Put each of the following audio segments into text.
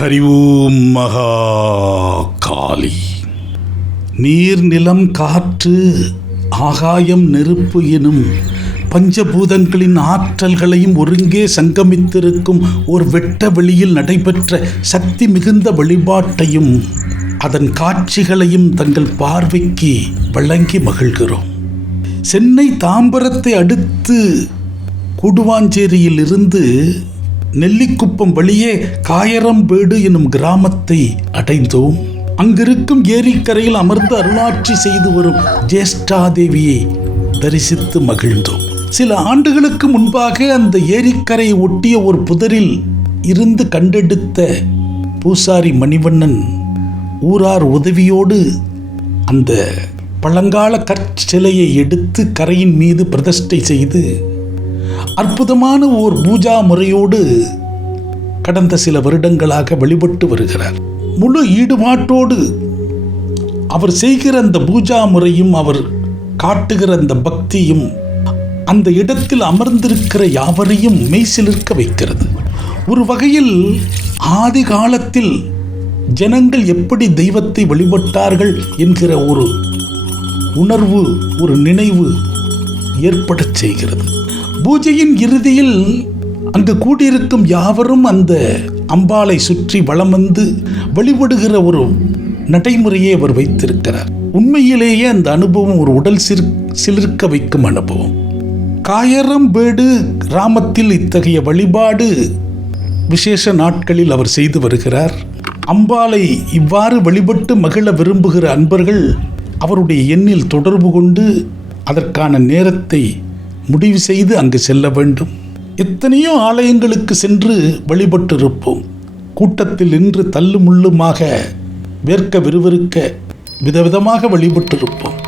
ஹரி ஓம் மகா காளி நீர் நிலம் காற்று ஆகாயம் நெருப்பு எனும் பஞ்சபூதங்களின் ஆற்றல்களையும் ஒருங்கே சங்கமித்திருக்கும் ஒரு வெட்ட வெளியில் நடைபெற்ற சக்தி மிகுந்த வழிபாட்டையும் அதன் காட்சிகளையும் தங்கள் பார்வைக்கு வழங்கி மகிழ்கிறோம். சென்னை தாம்பரத்தை அடுத்து கூடுவாஞ்சேரியில் இருந்து நெல்லிக்குப்பம் வழியே காயரம்பேடு எனும் கிராமத்தை அடைந்தோம். அங்கிருக்கும் ஏரிக்கரையில் அமர்ந்து அருளாட்சி செய்து வரும் ஜேஷ்டாதேவியை தரிசித்து மகிழ்ந்தோம். சில ஆண்டுகளுக்கு முன்பாக அந்த ஏரிக்கரையை ஒட்டிய ஒரு புதரில் இருந்து கண்டெடுத்த பூசாரி மணிவண்ணன் ஊரார் உதவியோடு அந்த பழங்கால கற்சிலையை எடுத்து கரையின் மீது பிரதிஷ்டை செய்து அற்புதமான ஓர் பூஜா முறையோடு கடந்த சில வருடங்களாக வழிபட்டு வருகிறார். முழு ஈடுபாட்டோடு அவர் செய்கிற அந்த பூஜா முறையும் அவர் காட்டுகிற அந்த பக்தியும் அந்த இடத்தில் அமர்ந்திருக்கிற யாவரையும் மெய்சிலிருக்க வைக்கிறது. ஒரு வகையில் ஆதி காலத்தில் ஜனங்கள் எப்படி தெய்வத்தை வழிபட்டார்கள் என்கிற ஒரு உணர்வு ஒரு நினைவு ஏற்படச் செய்கிறது. பூஜையின் இறுதியில் அங்கு கூடியிருக்கும் யாவரும் அந்த அம்பாளை சுற்றி வளம் வந்து வழிபடுகிற ஒரு நடைமுறையை அவர் வைத்திருக்கிறார். உண்மையிலேயே அந்த அனுபவம் ஒரு உடல் சிறு சிலிர்க்க வைக்கும் அனுபவம். காயரம்பேடு கிராமத்தில் இத்தகைய வழிபாடு விசேஷ நாட்களில் அவர் செய்து வருகிறார். அம்பாளை இவ்வாறு வழிபட்டு மகிழ விரும்புகிற அன்பர்கள் அவருடைய எண்ணில் தொடர்பு கொண்டு அதற்கான நேரத்தை முடிவு செய்து அங்கு செல்ல வேண்டும். எத்தனையோ ஆலயங்களுக்கு சென்று வழிபட்டிருப்போம். கூட்டத்தில் நின்று தள்ளு முள்ளுமாக வேர்க்க விறுவிறுக்க விதவிதமாக வழிபட்டிருப்போம்.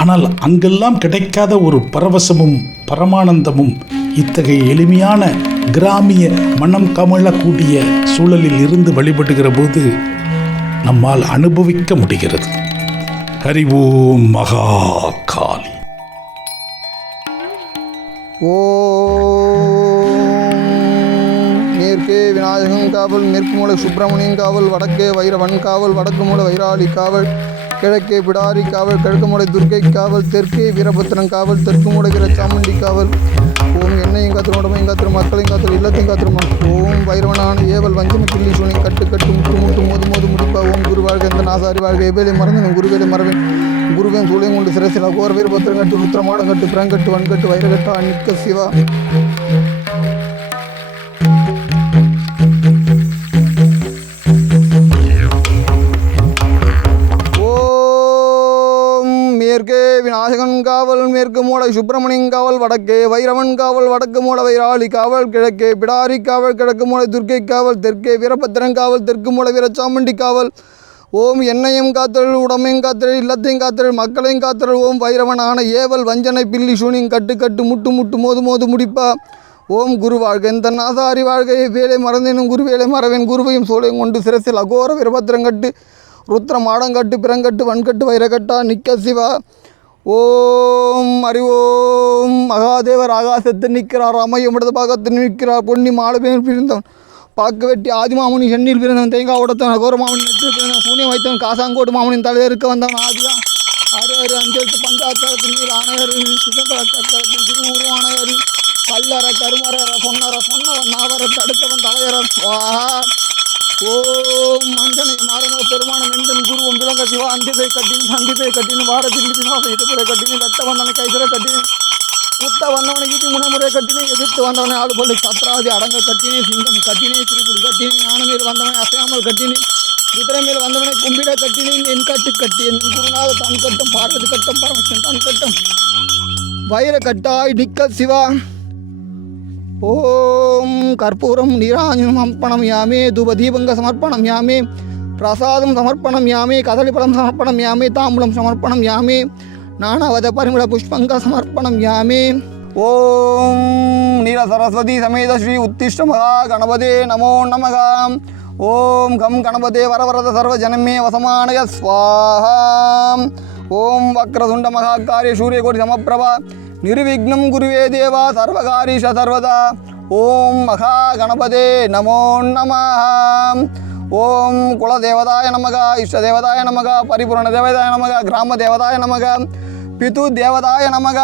ஆனால் அங்கெல்லாம் கிடைக்காத ஒரு பரவசமும் பரமானந்தமும் இத்தகைய எளிமையான கிராமிய மனம் கமழக்கூடிய சூழலில் இருந்து வழிபடுகிற போது நம்மால் அனுபவிக்க முடிகிறது. ஹரி ஓம் மகா மேற்கே விநாயகன் காவல் மேற்கு மூலை சுப்பிரமணியன் காவல் வடக்கே வைரவன் காவல் வடக்கு மூலை வைராளி காவல் கிழக்கே பிடாரி காவல் கிழக்கு மூலை துர்க்கை காவல் தெற்கே வீரபத்திரன் காவல் தெற்கு மூலை சாமுண்டி காவல். ஓம் என்னையும் காத்திரும் உடம்பையும் காத்திரும் மக்களையும் காத்திரும் இல்லத்தையும் காத்திரும். ஓம் வைரவனான ஏவல் வஞ்சம கிள்ளி சூனி கட்டு கட்டு முட்டு முட்டு மோது மோது முடிப்பா. ஓம் குரு வாழ்க எந்த நாசாரி வாழ்க எவேலை மறந்து குருவேலை மறவேன். குருவேன் சூளையும் கொண்டு சிரசில் அகோர வீரபத்திரம் கட்டு ருத்ரமாடம் கட்டு பிரங்கட்டு வன்கட்டு வைரகட்டா அன்னிக்க சிவா. மேற்கே விநாயகன் காவல் மேற்கு மூலை சுப்பிரமணியன் காவல் வடக்கே வைரவன் காவல் வடக்கு மூலை வைராளி காவல் கிழக்கே பிடாரி காவல் கிழக்கு மூலை துர்க்கை காவல் தெற்கே வீரபத்திரன் காவல் தெற்கு மூலை வீரச்சாமுண்டி காவல். ஓம் என்னையும் காத்தல் உடமையும் காத்தல் இல்லத்தையும் காத்தல் மக்களையும் காத்தல் ஓம் வைரவனான ஏவல் வஞ்சனை பில்லி சூனியும் கட்டு கட்டு முட்டு முட்டு மோது மோது முடிப்பா. ஓம் குரு வாழ்க இந்த நாசாரி வாழ்கை வேலை மறந்தேனும் குரு வேலை மறவேன். குருவையும் சோலையும் கொண்டு சிரசில் அகோர வீரபத்திரங்கட்டு ருத்ர மாடங்கட்டு பிறங்கட்டு வன்கட்டு வைரகட்டா நிக்க சிவா. ஓம் அறிவோம் மகாதேவர் ஆகாசத்தில் நிற்கிறார் அமையும் இடது பாகத்தில் நிற்கிறார் பொன்னி மாலபேன் பிரிந்தவன். பாக்கு வெட்டி ஆதிமாமுனி சென்னில் பிறந்தவன் தேங்காய் உடத்தவன் அகோரமாமணி நெற்று பிறந்தவன் சூனியம் வைத்தவன் காசாங்கோடு மாமனின் தலைவருக்கு வந்தவன் ஆதியா? ஆறு ஆறு அஞ்செழுத்து பஞ்சாச்சாரத்தின் கீழ் ஆணையர் சிதம்பர சக்கரத்தின் திருவுரு ஆணையர் கல்லற கருமரர பொன்னர சொன்னவன் நாவர தடுத்தவன் தலையர சுவாஹா ஓம் மஞ்சனை மாறுமல பெருமானம் எந்தன் குருவும் விளங்க சிவா அந்திதை கட்டின் சந்திபை கட்டின் வாரத்தில் பிசாச இடுப்புரை கட்டினு வெட்ட தன்னை கைசிற கட்டினு குத்த வந்தவனை கீட்டி முனைமுறை கட்டினே எதிர்த்து வந்தவனை ஆளுபள்ளி சத்ராதி அடங்க கட்டினே சிங்கம் கட்டினே திருப்புலி கட்டினே ஞானமேல் வந்தவனை அசையாமல் கட்டினே குதிரை மேல் வந்தவனை கும்பிட கட்டினேன் என் கட்டு கட்டி என் குருநாத தன் கட்டம் பார்வதி கட்டம் பரமசன் தன் கட்டம். வைர கட்டாய் நிக்க சிவா. ஓம் கற்பூரம் நீராஞ்சனம் அர்ப்பணம் யாமே தூபதீபங்க சமர்ப்பணம் யாமே பிரசாதம் சமர்ப்பணம் யாமே கதளிப்பழம் சமர்ப்பணம் யாமே தாம்பூலம் சமர்ப்பணம் யாமே நானாவத பரிமள புஷ்பங்க சமர்ப்பணம் யாமே. ஓம் நீல சரஸ்வதி சமேத ஸ்ரீ உத்திஷ்ட மகா கணபதே நமோ நமக. ஓம் கம் கணபதே வரவரத சர்வ ஜனமே வசமானய ஸ்வாஹா. ஓம் வக்ரதுண்ட மகாக்காரிய சூரியகோடி சமப்பிரபா. நிர்விக்னம் குருவே தேவா சர்வகாரீஷ சர்வதா. ஓம் மகா கணபதே நமோ நம ஓம் குலதேவதாய நமக இஷ்ட தேவதாய நமக பரிபூரண தேவதாய நமக கிராம தேவதாய நமக. பிது தேவதாய நமக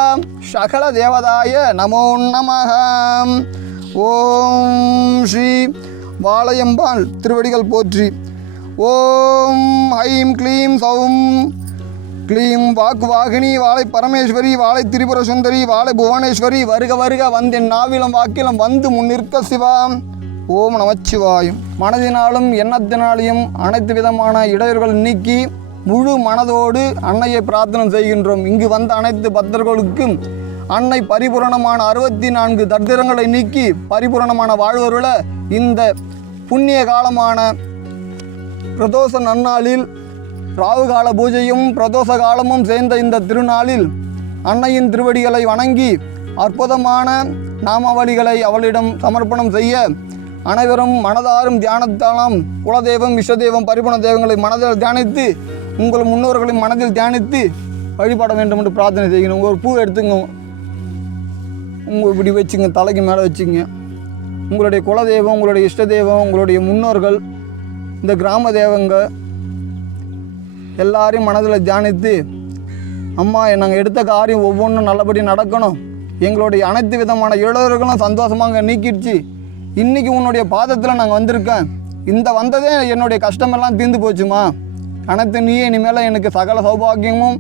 சகல தேவதாய நமோ நமக ஓம் ஸ்ரீ வாளையம்பாள் திருவடிகள் போற்றி। ஓம் ஐம் க்ளீம் சௌம் க்ளீம் வாக்கு வாகினி வாழை பரமேஸ்வரி வாழை திரிபுர சுந்தரி வாழை புவனேஸ்வரி வருக வருக வந்தென் நாவிலும் வாக்கிலும் வந்து முன்னிற்க சிவா। ஓம் நமச்சிவாயும். மனதினாலும் எண்ணத்தினாலையும் அனைத்து விதமான இடையூறுகள் நீக்கி முழு மனதோடு அன்னையை பிரார்த்தனை செய்கின்றோம். இங்கு வந்த அனைத்து பக்தர்களுக்கும் அன்னை பரிபூரணமான அறுபத்தி நான்கு தத்திரங்களை நீக்கி பரிபூரணமான வாழ்வருள இந்த புண்ணிய காலமான பிரதோஷ நன்னாளில் ராவுகால பூஜையும் பிரதோஷ காலமும் சேர்ந்த இந்த திருநாளில் அன்னையின் திருவடிகளை வணங்கி அற்புதமான நாமாவளிகளை அவளிடம் சமர்ப்பணம் செய்ய அனைவரும் மனதாரும் தியானத்தாலும் குலதெய்வம் விஸ்வதெய்வம் பரிபூர்ண தெய்வங்களை மனதில் தியானித்து உங்கள் முன்னோர்களின் மனதில் தியானித்து வழிபட வேண்டும் என்று பிரார்த்தனை செய்கிறோம் உங்கள் ஒரு பூ எடுத்துங்க. உங்கள் இப்படி வச்சுங்க தலைக்கு மேலே வச்சுங்க. உங்களுடைய குலதெய்வம் உங்களுடைய இஷ்ட தெய்வம் உங்களுடைய முன்னோர்கள் இந்த கிராம தேவங்க எல்லாரையும் மனதில் தியானித்து அம்மா நாங்கள் எடுத்த காரியம் ஒவ்வொன்றும் நல்லபடி நடக்கணும். எங்களுடைய அனைத்து விதமான இழவர்களும் சந்தோஷமாக நீக்கிடுச்சு. இன்றைக்கி உன்னுடைய பாதத்தில் நாங்கள் வந்திருக்கேன். இந்த வந்ததே என்னுடைய கஷ்டமெல்லாம் தீர்ந்து போச்சுமா? அனைத்து நீயே இனிமேல் எனக்கு சகல சௌபாகியமும்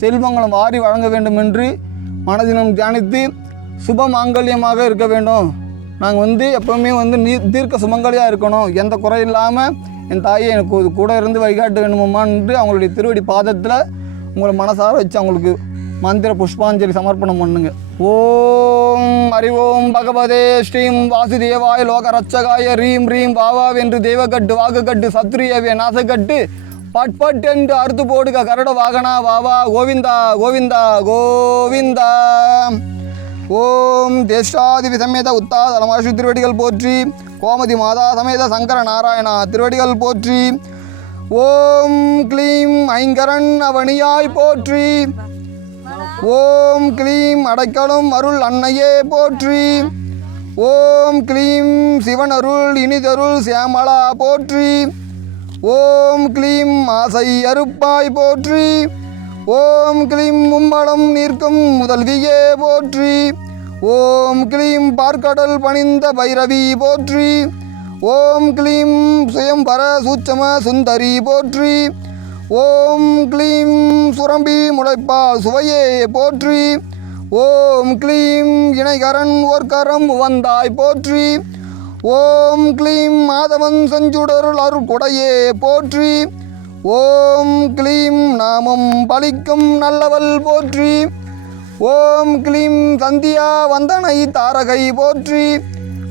செல்வங்களும் வாரி வழங்க வேண்டும் என்று மனதினம் தியானித்து சுப மாங்கல்யமாக இருக்க வேண்டும். நாங்கள் வந்து எப்போவுமே வந்து நீ தீர்க்க சுமங்கலியாக இருக்கணும். எந்த குறை இல்லாமல் என் தாயை எனக்கு கூட இருந்து வழிகாட்ட வேணுமான்னு அவங்களுடைய திருவடி பாதத்தில் உங்களை மனசார வச்சு அவங்களுக்கு மந்திர புஷ்பாஞ்சலி சமர்ப்பணம் பண்ணுங்க. ஓம் அறிவோம் பகவதே ஸ்ரீம் வாசுதேவாய லோக ரட்சகாய ரீம் ரீம் பாவா என்று தெய்வக்கட்டு வாக்குக்கட்டு சத்ரியவே நாசக்கட்டு பட் பட் என்று அறுத்து போடுக. கரட வாகனா வாவா கோவிந்தா கோவிந்தா கோவிந்தா. ஓம் தேஷ்டாதிபி சமேத உத்தா தலமாஷு திருவடிகள் போற்றி. கோமதி மாதா சமேத சங்கர நாராயணா திருவடிகள் போற்றி. ஓம் க்ளீம் ஐங்கரன் அவனியாய் போற்றி. ஓம் க்ளீம் அடைக்கலும் அருள் அன்னையே போற்றி. ஓம் க்ளீம் சிவன் அருள் இனிதருள் சியாமலா போற்றி. ஓம் கிளீம் ஆசை அறுப்பாய் போற்றி. ஓம் கிளீம் மும்மலம் நிற்கும் முதல்வியே போற்றி. ஓம் கிளீம் பார்க்கடல் பணிந்த பைரவி போற்றி. ஓம் க்ளீம் சுயம்பர சூட்சம சுந்தரி போற்றி. ஓம் கிளீம் சுரம்பி முளைப்பால் சுவையே போற்றி. ஓம் கிளீம் இணைகரன் ஓர்கரம் வந்தாய் போற்றி. ஓம் க்ளீம் மாதவன் செஞ்சுடருள் அருள் கொடையே போற்றி. ஓம் க்ளீம் நாமம் பலிக்கும் நல்லவள் போற்றி. ஓம் கிளீம் சந்தியா வந்தனை தாரகை போற்றி.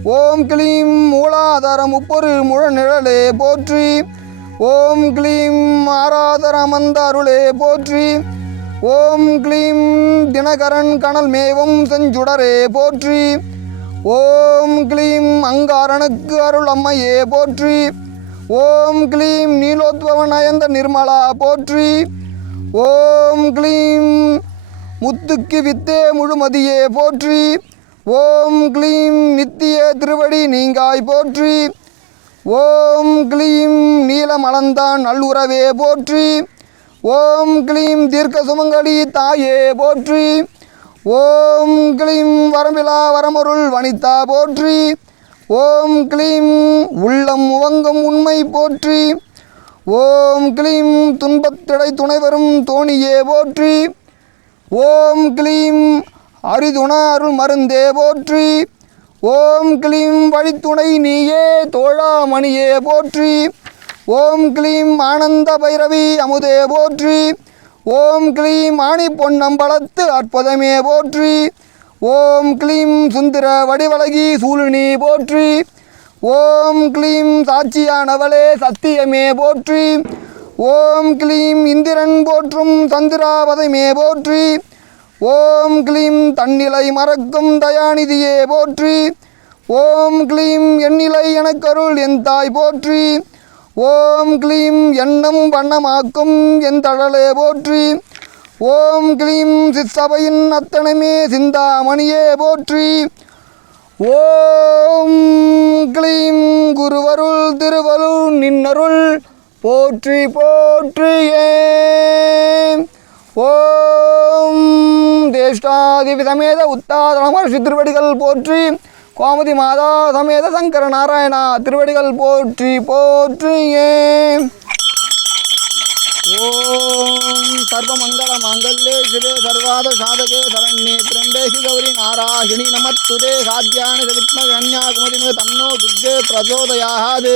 ஓம் கிளீம் மூலாதார முப்பொரு முழநிழலே போற்றி. ஓம் கிளீம் ஆராதர ஆராதரமந்த அருளே போற்றி. ஓம் கிளீம் தினகரன் கனல் மேவும் செஞ்சுடரே போற்றி. ஓம் கிளீம் அங்காரனுக்கு அருள் அம்மையே போற்றி. ஓம் க்ளீம் நீலோத்பவன் அயந்த நிர்மலா போற்றி. ஓம் க்ளீம் முத்துக்கு வித்தே முழுமதியே போற்றி. ஓம் க்ளீம் நித்திய திருவடி நீங்காய் போற்றி. ஓம் க்ளீம் நீலமலந்தான் நல்லுறவே போற்றி. ஓம் க்ளீம் தீர்க்க சுமங்கலி தாயே போற்றி. ஓம் கிளீம் வரம்பிலா வரமருள் வனிதா போற்றி. ஓம் கிளீம் உள்ளம் உவங்கும் உண்மை போற்றி. ஓம் கிளீம் துன்பத்திடை துணைவரும் தோணியே போற்றி. ஓம் கிளீம் அரிதுணா அருள் மருந்தே போற்றி. ஓம் கிளீம் வழித்துணை நீயே தோழாமணியே போற்றி. ஓம் கிளீம் ஆனந்த பைரவி அமுதே போற்றி. ஓம் க்ளீம் ஆணி பொன்னம்பலத்து அற்புதமே போற்றி. ஓம் க்ளீம் சுந்தர வடிவழகி சூழினி போற்றி. ஓம் க்ளீம் சாட்சியானவளே சத்தியமே போற்றி. ஓம் க்ளீம் இந்திரன் போற்றும் சந்திராபதமே போற்றி. ஓம் க்ளீம் தன்னிலை மறக்கும் தயாநிதியே போற்றி. ஓம் க்ளீம் எண்ணிலை எனக்கருள் என் தாய் போற்றி. ஓம் க்ளீம் எண்ணம் வண்ணமாக்கும் என் தழலே போற்றி. ஓம் க்ளீம் சிற்சபையின் அத்தனமே சிந்தாமணியே போற்றி. ஓம் க்ளீம் குருவருள் திருவருள் நின்னருள் போற்றி போற்றியே ஓம் தேஷ்டாதிபி சமேத உத்தாதனமர் திருவடிகள் போற்றி. கோமதி மாதா சமேத சங்கர நாராயணா திருவடிகள் போற்றி போற்றியே ஓம் சர்வமங்கள மாங்கல்யே சிவே சர்வாத சாதகே சரண்யே திரண்டேஷு கௌரி நாராயணி நமத்துதே. சாத்தியான சவித்ம கன்யாகுமதி தன்னோ துர்கே பிரச்சோதயாத்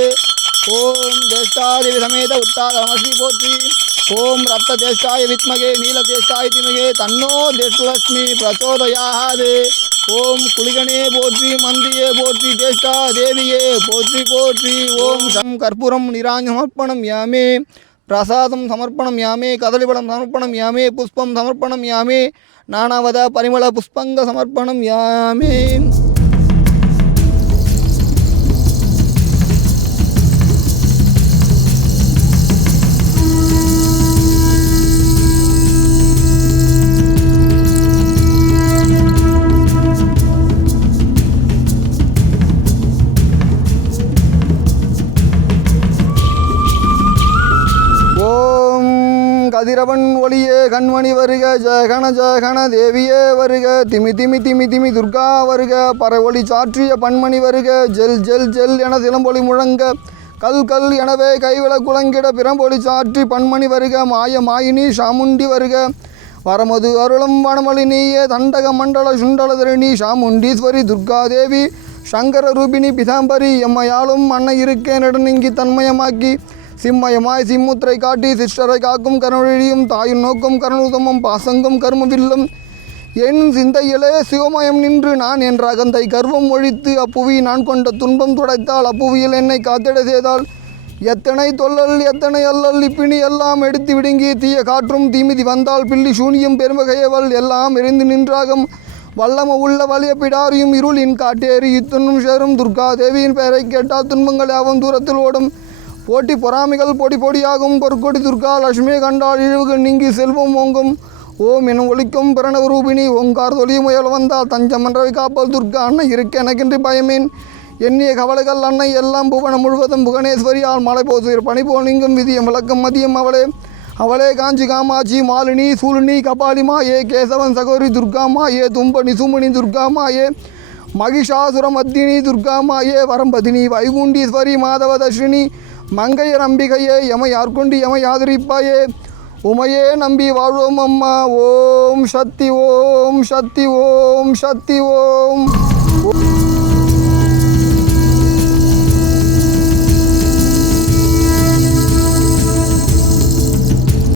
ஓம் ஜேஷ்டாதேவி சமேத உத்தாதமஸ்ரீ போற்றி. ஓம் ரத்த தேஷ்டாய வித்மகே நீல தேஷ்டாய திமகே தன்னோ தேஷ்டலட்சுமி பிரச்சோதயாது. ஓம் குளிகனே போற்றி மந்தியே போற்றி தேஷ்டா தேவியே போற்றி போற்றி. ஓம் சம் கற்பூரம் நிராஞ்சமர்ப்பணம் யாமே பிரசாதம் சமர்ப்பணம் யாமே கதலிபலம் சமர்ப்பணம் யாமே புஷ்பம் சமர்ப்பணம் யாமே நானாவத பரிமள புஷ்பங்க சமர்ப்பணம் யாமே. கதிரவன் ஒளியே கண்மணி வருக ஜெகண ஜெகண தேவியே வருக திமி திமி திமி திமி துர்கா வருக பறவொளி சாற்றிய பன்மணி வருக ஜெல் ஜெல் ஜெல் என சிலம்பொலி முழங்க கல் கல் எனவே கைவிள குளங்கிட பிறம்பொலி சாற்றி பன்மணி வருக மாய மாயினி சாமுண்டி வருக வரமது அருளம் வனமொழி நீயே தண்டக மண்டல சுண்டலதரணி சாமுண்டீஸ்வரி துர்காதேவி சங்கர ரூபிணி பிதாம்பரி எம்மையாலும் அன்னை இருக்கே நெடுநீங்கி தன்மயமாக்கி சிம்மயமாய் சிம்முத்திரை காட்டி சிஷ்டரை காக்கும் கருணழியும் தாயின் நோக்கும் கருணுதமும் பாசங்கும் கருமவில்லம் என் சிந்தையிலே சிவமயம் நின்று நான் என்ற அகந்தை கர்வம் ஒழித்து அப்புவி நான் கொண்ட துன்பம் துடைத்தால் அப்புவியில் என்னை காத்திட செய்தால் எத்தனை தொல்லல் எத்தனை அல்லல் இப்பிணி எல்லாம் எடுத்து விடுங்கி தீய காற்றும் தீமிதி வந்தால் பில்லி சூனியம் பெருமகையவள் எல்லாம் எரிந்து நின்றாகும். வல்லம உள்ள வலிய பிடாரியும் இருளின் காட்டேறி இத்துண்ணும் சேரும் துர்கா தேவியின் பெயரை கேட்டால் துன்பங்கள் யாவும் தூரத்தில் ஓடும். போட்டி பொறாமைகள் பொடி பொடியாகும். பொற்கொடி துர்கா லட்சுமி கண்டால் இழிவுகள் நீங்கி செல்வம் ஓங்கும். ஓம் எனும் ஒழிக்கும் பிரணவ ரூபிணி. ஓங்கார் தொழில் முயல் வந்தால் தஞ்சம் என்றவை காப்பல் துர்கா. அன்னை இருக்க எனக்கென்று பயமேன். எண்ணிய கவலைகள் அன்னை எல்லாம் புவனம் முழுவதும் புவனேஸ்வரியால் மலை போசுகிற பணி போல் நீங்கும். விதியம் விளக்கம் மதியம் அவளே. அவளே காஞ்சி காமாட்சி மாலினி சூலினி கபாலிமா ஏ கேசவன் சகோரி துர்காமா ஏ தும்பனி சுமணி துர்காமா ஏ மகிஷாசுரமத்தினி துர்காமாயே வரம்பதினி வைகுண்டீஸ்வரி மாதவதர்ஷினி. மங்கையர் அம்பிகையே எமை யார்கொண்டு எமை ஆதரிப்பாயே உமையே நம்பி வாழ்வோம் அம்மா ஓம் சக்தி ஓம் சக்தி ஓம் சக்தி ஓம்.